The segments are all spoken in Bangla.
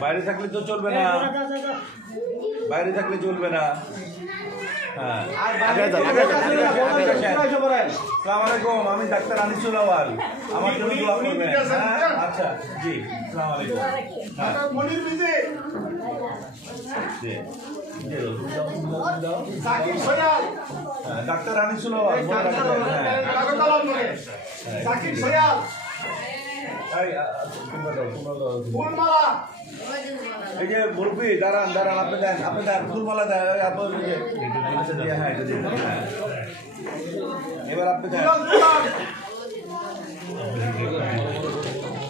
বাইরে থাকলে তো চলবে না, বাইরে থাকলে চলবে না। হ্যাঁ, আসসালামু আলাইকুম, আমি ডাক্তার আনিসুল আওয়াল, আমার জন্য দোয়া করবেন। আচ্ছা জি, আসসালামু আলাইকুম। ডাক্তার আনিসুল আওয়াল, এই যে মুরব্বী দাঁড়ান দাঁড়ান, আপনি দেন, আপনি দেন ফুলমালা দেন। হ্যাঁ, এবার আপনি দেন,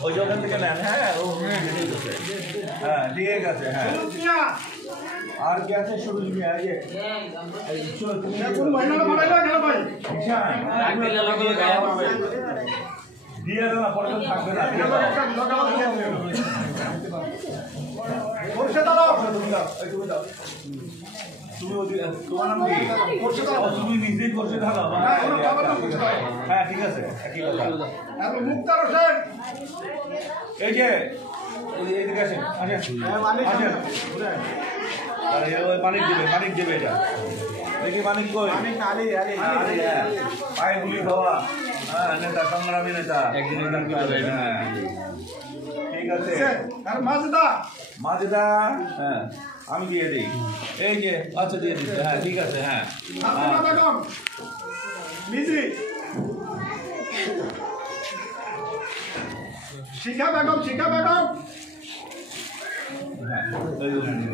ওই যে ওখান থেকে নেন। হ্যাঁ, হ্যাঁ ঠিক আছে। হ্যাঁ, আর কি আছে? শুরু দিয়ে না, পরে তো থাকবে না। তুমি নিজেই করছে থাকা। হ্যাঁ ঠিক আছে। এই যে এইদিকে আসেন, মানিক দেবে, মানিক দেবে। এটা দেখি মানিক কই? পায়ে গুলি খাওয়া নেতা, সংগ্রামী নেতা। ঠিক আছে। মাজেদা, হ্যাঁ আমি দিয়ে দিই। এই যে আচ্ছা দিয়ে দিচ্ছি। হ্যাঁ ঠিক আছে। হ্যাঁ, শিখা বেগম, শিখা বেগম,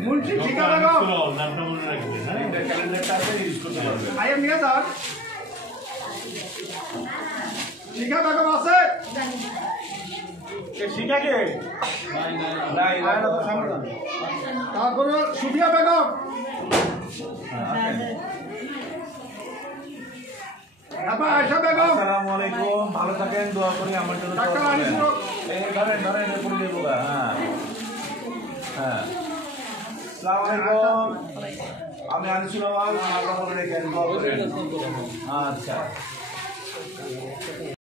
মুন্সি শিখা বেগম, আইএম নিয়ে যান। শিখা বেগম আছে? শিখাকে তারপরে সুফিয়া বেগম, আয়শা বেগম। আসসালামু আলাইকুম, ভালো থাকেন, দোয়া করি আমার জন্য। ধরেন ধরেন করে দেবো। হ্যাঁ হ্যাঁ, আসসালামু আলাইকুম, আমি আনিসুল আওয়াল, আমার রেখে দোয়া করেন। আচ্ছা।